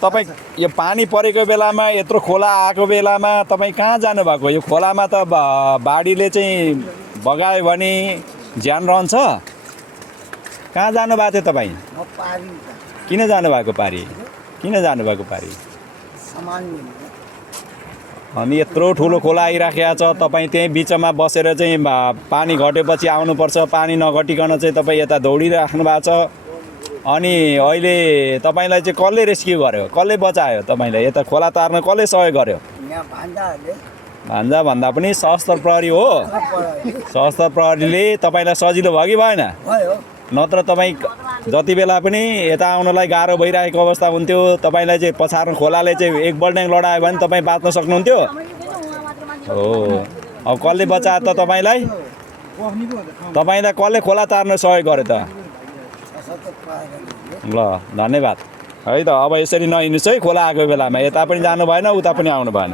तपाईँ यो पानी परेको बेलामा यत्रो खोला आएको बेलामा तपाईँ कहाँ जानुभएको? यो खोलामा त बाढीले चाहिँ बगायो भने ज्यान रहन्छ। कहाँ जानुभएको थियो तपाईँ? किन जानुभएको पारी? अनि यत्रो ठुलो खोला आइराखेको छ, तपाईँ त्यहीँ बिचमा बसेर चाहिँ पानी घटेपछि आउनुपर्छ। पानी नघटिकन चाहिँ तपाईँ यता दौडिराख्नु भएको छ। अनि अहिले तपाईँलाई चाहिँ कसले रेस्क्यु गर्यो? कसले बचायो तपाईँलाई? यता खोला तार्न कसले सहयोग गर्यो? भान्जा भन्दा पनि सशस्त्र प्रहरी हो। सशस्त्र प्रहरीले तपाईँलाई सजिलो भयो कि भएन? नत्र तपाईँ जति बेला पनि यता आउनलाई गाह्रो भइरहेको अवस्था हुन्थ्यो। तपाईँलाई चाहिँ पछार्न खोलाले चाहिँ एक बल्ट्याङ लडायो भने तपाईँ बाँच्न सक्नुहुन्थ्यो। हो, अब कसले बचायो त तपाईँलाई? तपाईँलाई कसले खोला तार्न सहयोग गर्यो त? ल, धन्यवाद है त। अब यसरी नहिँड्नुहोस् है, खोला आएको बेलामा यता पनि जानु भएन, उता पनि आउनु भएन।